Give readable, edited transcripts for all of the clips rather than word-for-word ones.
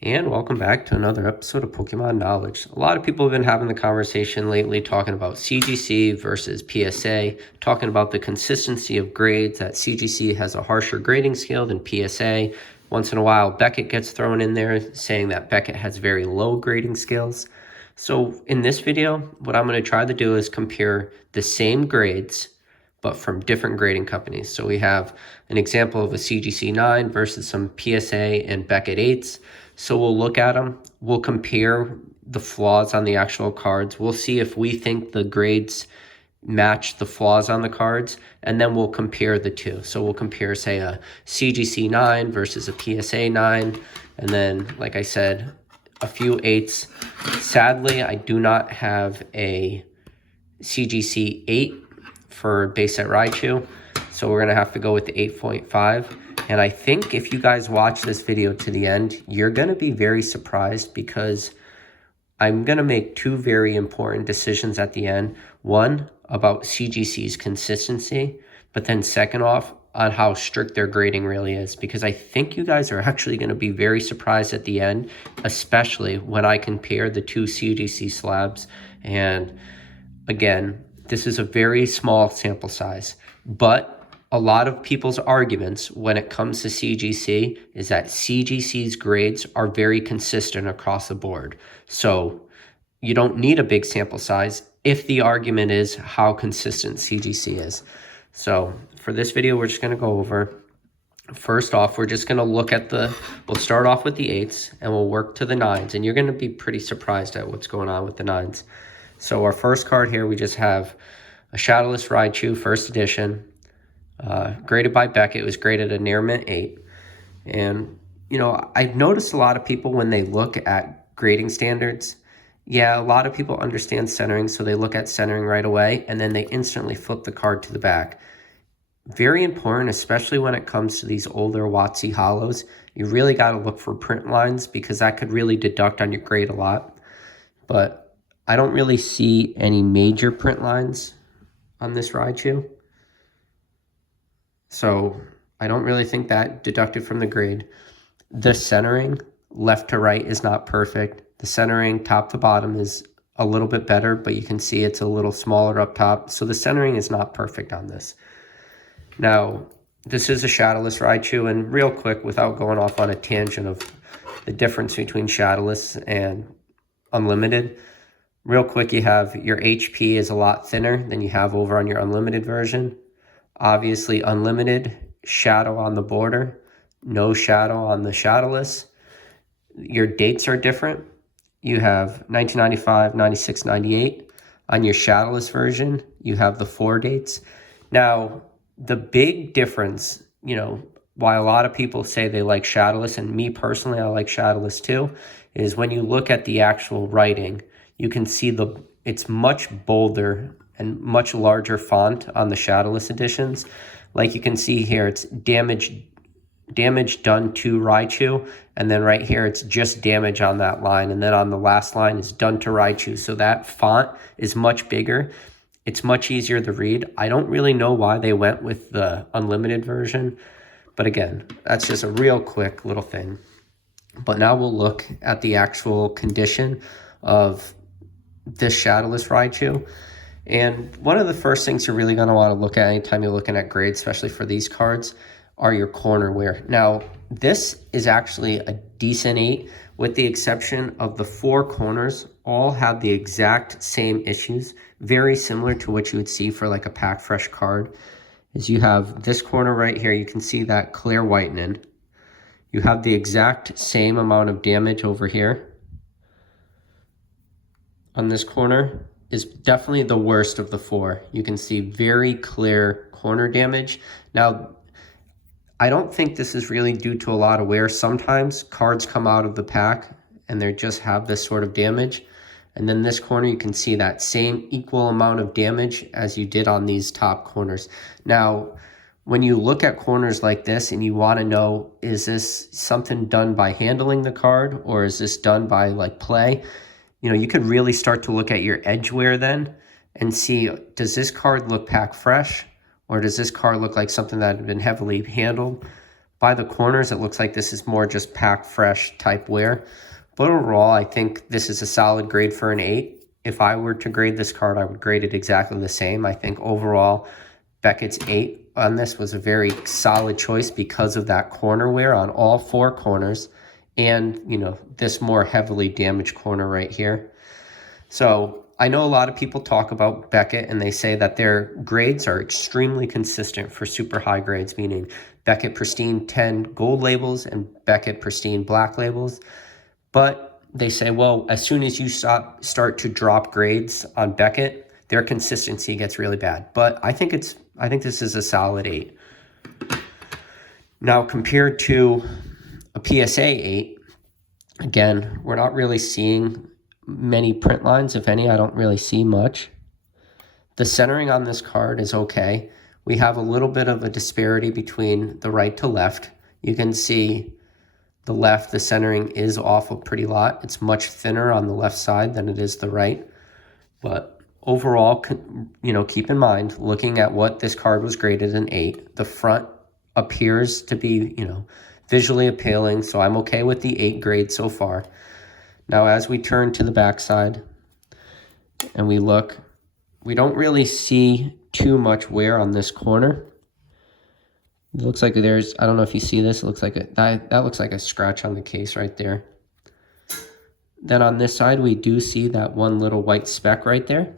And welcome back to another episode of Pokemon Knowledge. A lot of people have been having the conversation lately talking about CGC versus PSA, talking about the consistency of grades, that CGC has a harsher grading scale than PSA. Once in a while, Beckett gets thrown in there saying that Beckett has very low grading scales. So in this video, what I'm going to try to do is compare the same grades but from different grading companies. So we have an example of a CGC 9 versus some PSA and Beckett 8s. So we'll look at them. We'll compare the flaws on the actual cards. We'll see if we think the grades match the flaws on the cards, and then we'll compare the two. So we'll compare, say, a CGC 9 versus a PSA 9, and then, like I said, a few 8s. Sadly, I do not have a CGC 8 for base set Raichu, so we're going to have to go with the 8.5. And I think if you guys watch this video to the end, you're going to be very surprised because I'm going to make two very important decisions at the end. One, about CGC's consistency, but then second off, on how strict their grading really is, because I think you guys are actually going to be very surprised at the end, especially when I compare the two CGC slabs. And again, this is a very small sample size, but a lot of people's arguments when it comes to CGC is that CGC's grades are very consistent across the board. So you don't need a big sample size if the argument is how consistent CGC is. So for this video, we're just going to go over. First off, we're just going to look at we'll start off with the 8s and we'll work to the 9s. And you're going to be pretty surprised at what's going on with the 9s. So our first card here, we just have a Shadowless Raichu, first edition, graded by Beckett. It was graded a near mint 8. And, you know, I've noticed a lot of people when they look at grading standards, a lot of people understand centering, so they look at centering right away, and then they instantly flip the card to the back. Very important, especially when it comes to these older WotC hollows. You really got to look for print lines because that could really deduct on your grade a lot. But I don't really see any major print lines on this Raichu. So I don't really think that deducted from the grade. The centering left to right is not perfect. The centering top to bottom is a little bit better, but you can see it's a little smaller up top. So the centering is not perfect on this. Now, this is a Shadowless Raichu, and real quick, without going off on a tangent of the difference between Shadowless and Unlimited, real quick, you have your HP is a lot thinner than you have over on your Unlimited version. Obviously, Unlimited, shadow on the border, no shadow on the Shadowless. Your dates are different. You have 1995, 96, 98. On your Shadowless version, you have the 4 dates. Now, the big difference, you know, why a lot of people say they like Shadowless, and me personally, I like Shadowless too, is when you look at the actual writing, you can see it's much bolder and much larger font on the Shadowless editions. Like you can see here, it's damage done to Raichu, and then right here it's just damage on that line, and then on the last line is done to Raichu. So that font is much bigger. It's much easier to read. I don't really know why they went with the Unlimited version, but again, that's just a real quick little thing. But now we'll look at the actual condition of this Shadowless Raichu. And one of the first things you're really going to want to look at anytime you're looking at grades, especially for these cards, are your corner wear. Now, this is actually a decent 8, with the exception of the 4 corners all have the exact same issues, very similar to what you would see for like a pack fresh card. Is you have this corner right here, you can see that clear whitening. You have the exact same amount of damage over here. On this corner is definitely the worst of the 4. You can see very clear corner damage. Now, I don't think this is really due to a lot of wear. Sometimes cards come out of the pack and they just have this sort of damage. And then this corner, you can see that same equal amount of damage as you did on these top corners. Now, when you look at corners like this and you want to know, is this something done by handling the card or is this done by like play? You know, you could really start to look at your edge wear then and see, does this card look pack fresh or does this card look like something that had been heavily handled? By the corners, it looks like this is more just pack fresh type wear. But overall, I think this is a solid grade for an 8. If I were to grade this card, I would grade it exactly the same. I think overall, Beckett's 8 on this was a very solid choice because of that corner wear on all 4 corners and, you know, this more heavily damaged corner right here. So I know a lot of people talk about Beckett and they say that their grades are extremely consistent for super high grades, meaning Beckett Pristine 10 gold labels and Beckett Pristine black labels. But they say, well, as soon as you start to drop grades on Beckett, their consistency gets really bad. But I think this is a solid 8. Now, compared to a PSA 8, again, we're not really seeing many print lines. If any, I don't really see much. The centering on this card is okay. We have a little bit of a disparity between the right to left. You can see the left, the centering is off a pretty lot. It's much thinner on the left side than it is the right. But overall, you know, keep in mind, looking at what this card was graded an 8, the front appears to be, you know, visually appealing. So I'm okay with the 8 grade so far. Now, as we turn to the back side and we look, we don't really see too much wear on this corner. It looks like there's, I don't know if you see this, it looks like that looks like a scratch on the case right there. Then on this side, we do see that one little white speck right there.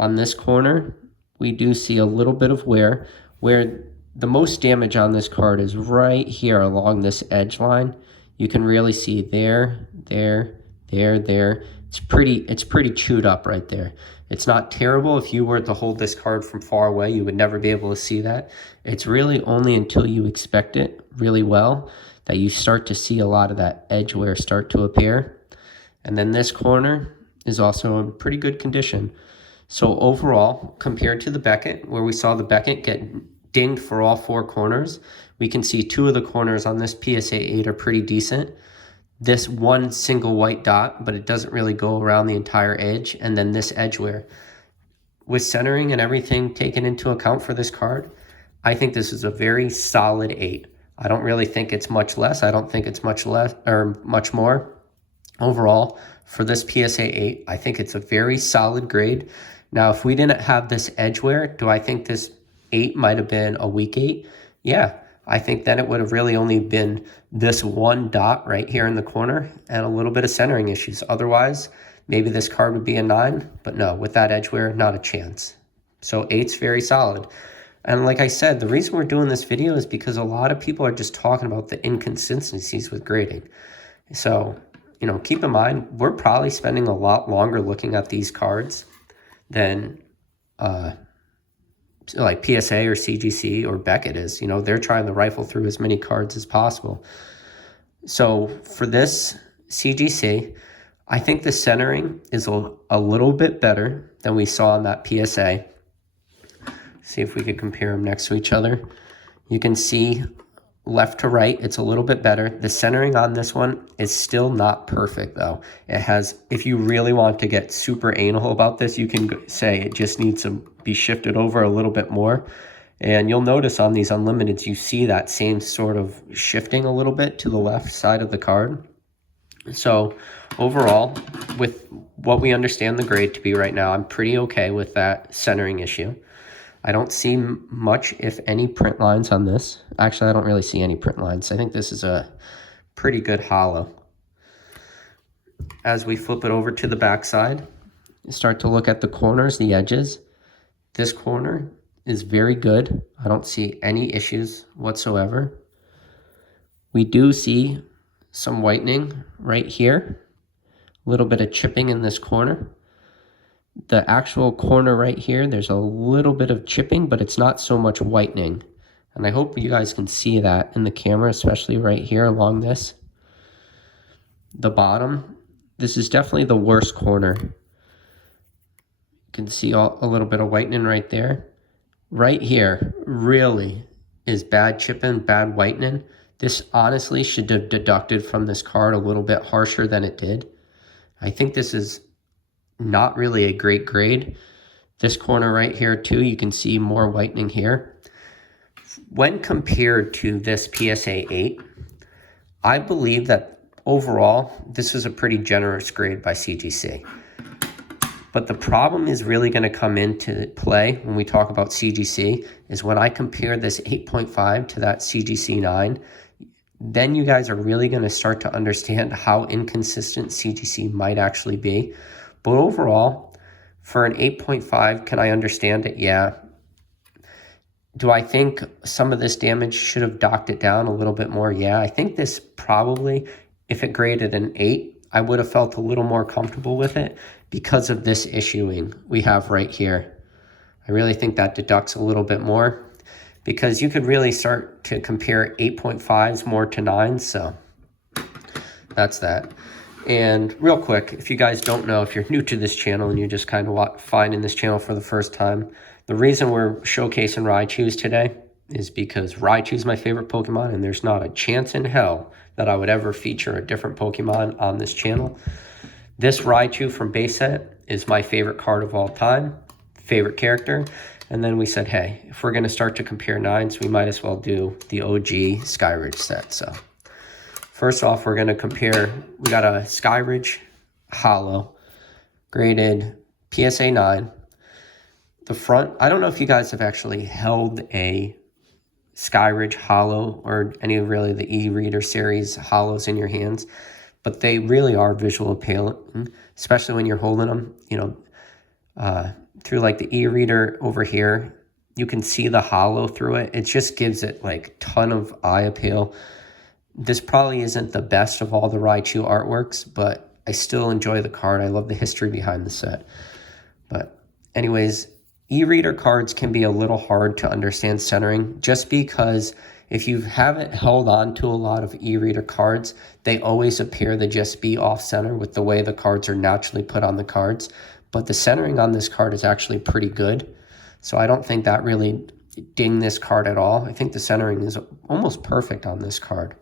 On this corner, we do see a little bit of wear, where the most damage on this card is right here along this edge line. You can really see there. It's pretty chewed up right there. It's not terrible. If you were to hold this card from far away, you would never be able to see that. It's really only until you expect it really well that you start to see a lot of that edge wear start to appear. And then this corner is also in pretty good condition. So overall, compared to the Beckett, where we saw the Beckett get dinged for all 4 corners, we can see 2 of the corners on this PSA 8 are pretty decent. This one single white dot, but it doesn't really go around the entire edge, and then this edge wear. With centering and everything taken into account for this card, I think this is a very solid 8. I don't really think it's much less. I don't think it's much less or much more. Overall, for this PSA 8, I think it's a very solid grade. Now, if we didn't have this edge wear, do I think this 8 might have been a weak 8? Yeah. I think then it would have really only been this one dot right here in the corner and a little bit of centering issues. Otherwise, maybe this card would be a 9, but no, with that edge wear, not a chance. So 8's very solid. And like I said, the reason we're doing this video is because a lot of people are just talking about the inconsistencies with grading. So, you know, keep in mind, we're probably spending a lot longer looking at these cards than like PSA or CGC or Beckett is. You know, they're trying to rifle through as many cards as possible. So for this CGC, I think the centering is a little bit better than we saw in that PSA. See if we could compare them next to each other. You can see left to right, it's a little bit better. The centering on this one is still not perfect though. It has, if you really want to get super anal about this, you can say it just needs to be shifted over a little bit more. And you'll notice on these unlimiteds, you see that same sort of shifting a little bit to the left side of the card. So overall, with what we understand the grade to be right now, I'm pretty okay with that centering issue. I don't see much, if any, print lines on this. Actually, I don't really see any print lines. I think this is a pretty good hollow. As we flip it over to the back side, you start to look at the corners, the edges. This corner is very good. I don't see any issues whatsoever. We do see some whitening right here. A little bit of chipping in this corner. The actual corner right here, there's a little bit of chipping, but it's not so much whitening. And I hope you guys can see that in the camera, especially right here along this. The bottom, this is definitely the worst corner. You can see a little bit of whitening right there. Right here really is bad chipping, bad whitening. This honestly should have deducted from this card a little bit harsher than it did. I think this is not really a great grade. This corner right here too, you can see more whitening here. when compared to this PSA 8, I believe that overall, this is a pretty generous grade by CGC. But the problem is really going to come into play when we talk about CGC is when I compare this 8.5 to that CGC 9, then you guys are really going to start to understand how inconsistent CGC might actually be. But overall, for an 8.5, can I understand it? Yeah. Do I think some of this damage should have docked it down a little bit more? Yeah, I think this probably, if it graded an 8, I would have felt a little more comfortable with it because of this issuing we have right here. I really think that deducts a little bit more because you could really start to compare 8.5s more to 9s, so that's that. And real quick, if you guys don't know, if you're new to this channel and you're just kind of finding this channel for the first time, the reason we're showcasing Raichus today is because Raichu is my favorite Pokemon, and there's not a chance in hell that I would ever feature a different Pokemon on this channel. This Raichu from base set is my favorite card of all time, favorite character. And then we said, hey, if we're going to start to compare 9s, we might as well do the OG Skyridge set. So first off, we're going to compare, we got a Skyridge Holo, graded PSA 9. The front, I don't know if you guys have actually held a Skyridge Holo or any of really the e-reader series Holos in your hands, but they really are visual appealing, especially when you're holding them, you know, through like the e-reader over here, you can see the holo through it. It just gives it like ton of eye appeal. This probably isn't the best of all the Raichu artworks, but I still enjoy the card. I love the history behind the set. But anyways, e-reader cards can be a little hard to understand centering just because if you haven't held on to a lot of e-reader cards, they always appear to just be off-center with the way the cards are naturally put on the cards. But the centering on this card is actually pretty good. So I don't think that really dinged this card at all. I think the centering is almost perfect on this card.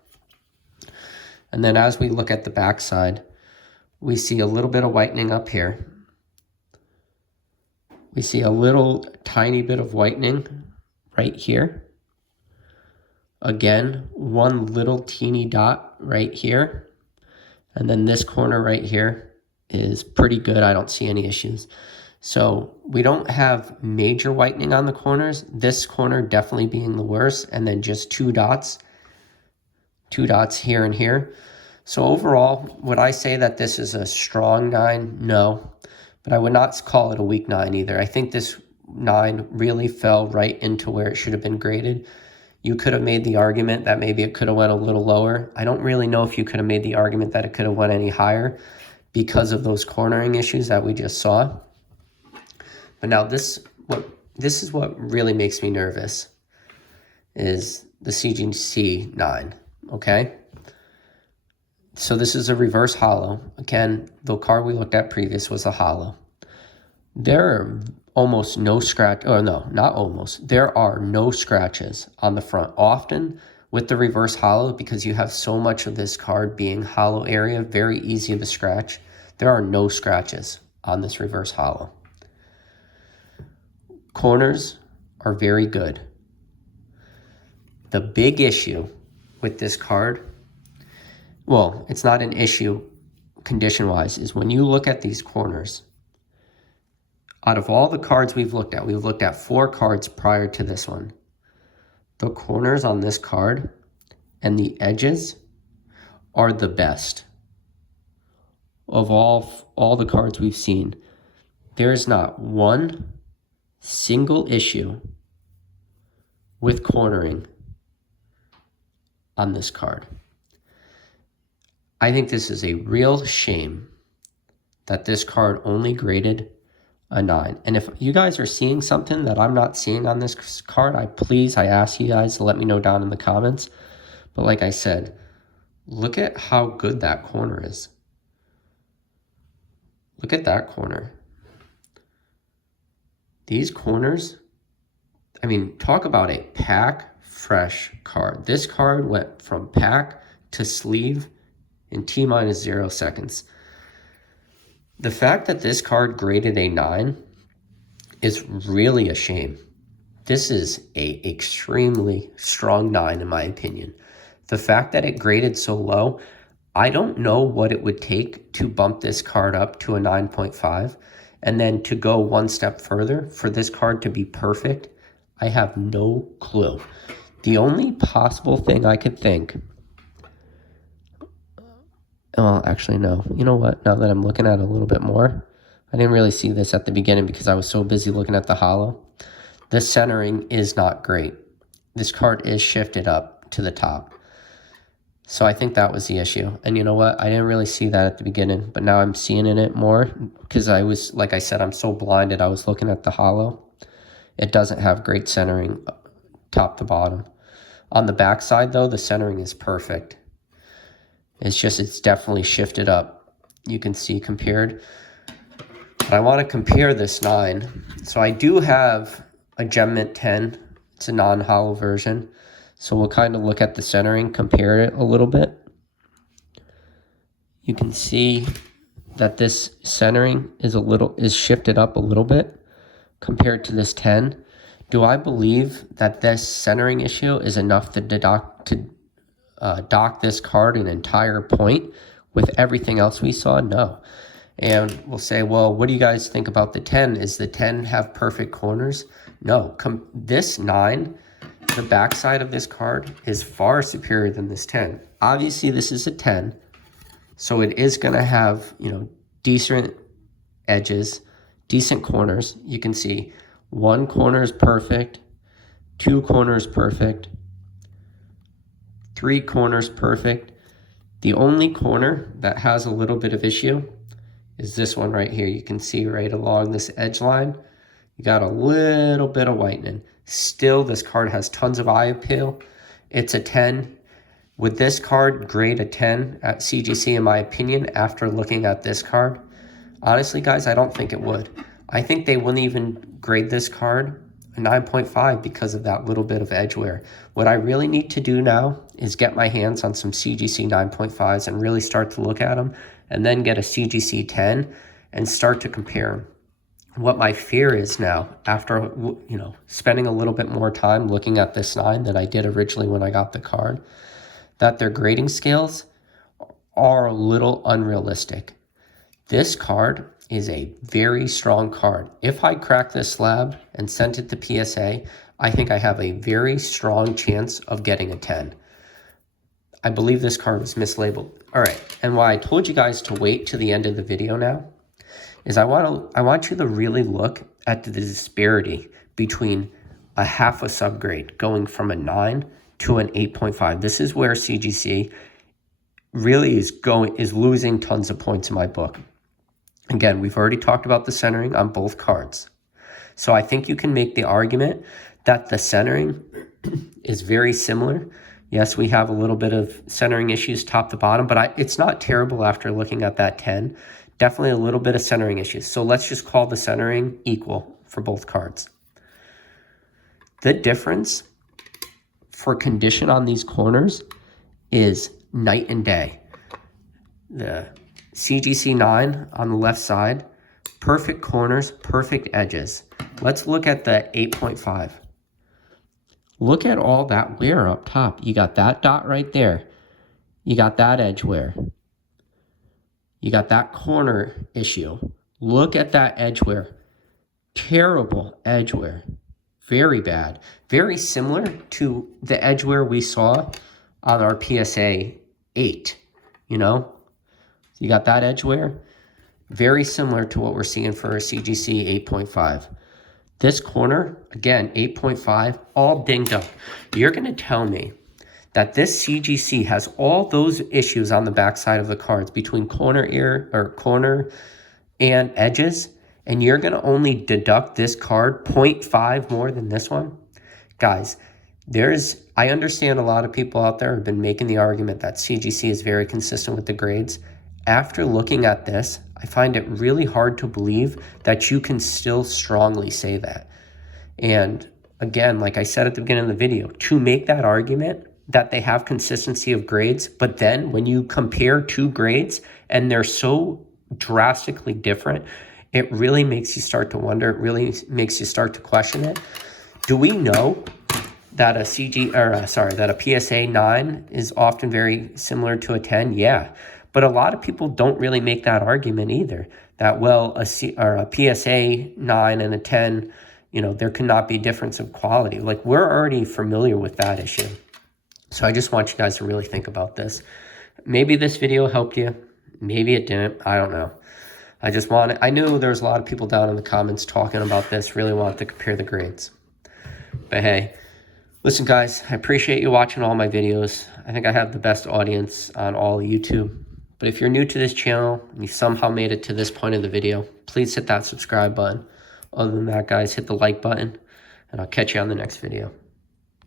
And then as we look at the back side, we see a little bit of whitening up here. We see a little tiny bit of whitening right here. Again, one little teeny dot right here. And then this corner right here is pretty good. I don't see any issues. So we don't have major whitening on the corners. This corner definitely being the worst. And then just two dots here and here. So overall, would I say that this is a strong 9? No. But I would not call it a weak 9 either. I think this 9 really fell right into where it should have been graded. You could have made the argument that maybe it could have went a little lower. I don't really know if you could have made the argument that it could have went any higher because of those cornering issues that we just saw. But now this is what really makes me nervous is the CGC 9, okay? So this is a reverse holo. Again, the card we looked at previous was a holo. There are almost no scratch, or no, not almost. There are no scratches on the front. Often with the reverse holo, because you have so much of this card being holo area, very easy to scratch. There are no scratches on this reverse holo. Corners are very good. The big issue with this card, well, it's not an issue condition-wise, is when you look at these corners, out of all the cards we've looked at 4 cards prior to this one. The corners on this card and the edges are the best of all the cards we've seen. There is not one single issue with cornering on this card. I think this is a real shame that this card only graded a 9. And if you guys are seeing something that I'm not seeing on this card, I ask you guys to let me know down in the comments. But like I said, look at how good that corner is. Look at that corner. These corners, I mean, talk about a pack fresh card. This card went from pack to sleeve in T-minus 0 seconds. The fact that this card graded a 9 is really a shame This is a extremely strong 9 in my opinion. The fact that it graded so low, I don't know what it would take to bump this card up to a 9.5, and then to go one step further for this card to be perfect. I have no clue. The only possible thing I could think, well, actually, no. You know what? Now that I'm looking at it a little bit more, I didn't really see this at the beginning because I was so busy looking at the holo. The centering is not great. This card is shifted up to the top. So I think that was the issue. And you know what? I didn't really see that at the beginning, but now I'm seeing it more because I was, like I said, I'm so blinded. I was looking at the holo. It doesn't have great centering top to bottom. On the back side, though, the centering is perfect. It's definitely shifted up. You can see compared. But I want to compare this 9. So I do have a Gem Mint 10. It's a non-holo version. So we'll kind of look at the centering, compare it a little bit. You can see that this centering is shifted up a little bit compared to this 10. Do I believe that this centering issue is enough to dock this card an entire point with everything else we saw? No. And we'll say, well, what do you guys think about the 10? Is the 10 have perfect corners? No. This 9, the backside of this card is far superior than this 10. Obviously, this is a 10, so it is going to have, decent edges, decent corners. You can see 1 corner is perfect, 2 corners perfect, 3 corners perfect. The only corner that has a little bit of issue is this one right here. You can see right along this edge line, you got a little bit of whitening. Still, this card has tons of eye appeal. It's a 10. Would this card grade a 10 at CGC, in my opinion, after looking at this card? Honestly, guys, I don't think it would. I think they wouldn't even grade this card a 9.5 because of that little bit of edge wear. What I really need to do now is get my hands on some CGC 9.5s and really start to look at them, and then get a CGC 10 and start to compare them. What my fear is now, after spending a little bit more time looking at this 9 than I did originally when I got the card, that their grading scales are a little unrealistic. This card is a very strong card. If I crack this slab and sent it to PSA, I think I have a very strong chance of getting a 10. I believe this card was mislabeled. All right, and why I told you guys to wait to the end of the video now is I want you to really look at the disparity between a half a subgrade going from a 9 to an 8.5. This is where CGC really is losing tons of points in my book. Again, we've already talked about the centering on both cards. So I think you can make the argument that the centering is very similar. Yes, we have a little bit of centering issues top to bottom, but it's not terrible after looking at that 10. Definitely a little bit of centering issues. So let's just call the centering equal for both cards. The difference for condition on these corners is night and day. The CGC 9 on the left side, perfect corners, perfect edges. Let's look at the 8.5. Look at all that wear up top. You got that dot right there. You got that edge wear. You got that corner issue. Look at that edge wear. Terrible edge wear. Very bad. Very similar to the edge wear we saw on our PSA 8. You got that edge wear. Very similar to what we're seeing for a CGC 8.5. This corner, again, 8.5, all dinged up. You're going to tell me that this CGC has all those issues on the backside of the cards between corner and edges, and you're going to only deduct this card 0.5 more than this one? Guys, I understand a lot of people out there have been making the argument that CGC is very consistent with the grades. After looking at this, I find it really hard to believe that you can still strongly say that. And again, like I said at the beginning of the video, to make that argument that they have consistency of grades, but then when you compare two grades and they're so drastically different, it really makes you start to wonder, it really makes you start to question it. Do we know that a that a PSA 9 is often very similar to a 10? Yeah. But a lot of people don't really make that argument either. That, well, a PSA 9 and a 10, you know, there cannot be difference of quality. Like, we're already familiar with that issue. So I just want you guys to really think about this. Maybe this video helped you. Maybe it didn't. I don't know. I knew there was a lot of people down in the comments talking about this, really wanted to compare the grades. But hey, listen guys, I appreciate you watching all my videos. I think I have the best audience on all of YouTube. But if you're new to this channel and you somehow made it to this point of the video, please hit that subscribe button. Other than that, guys, hit the like button, and I'll catch you on the next video.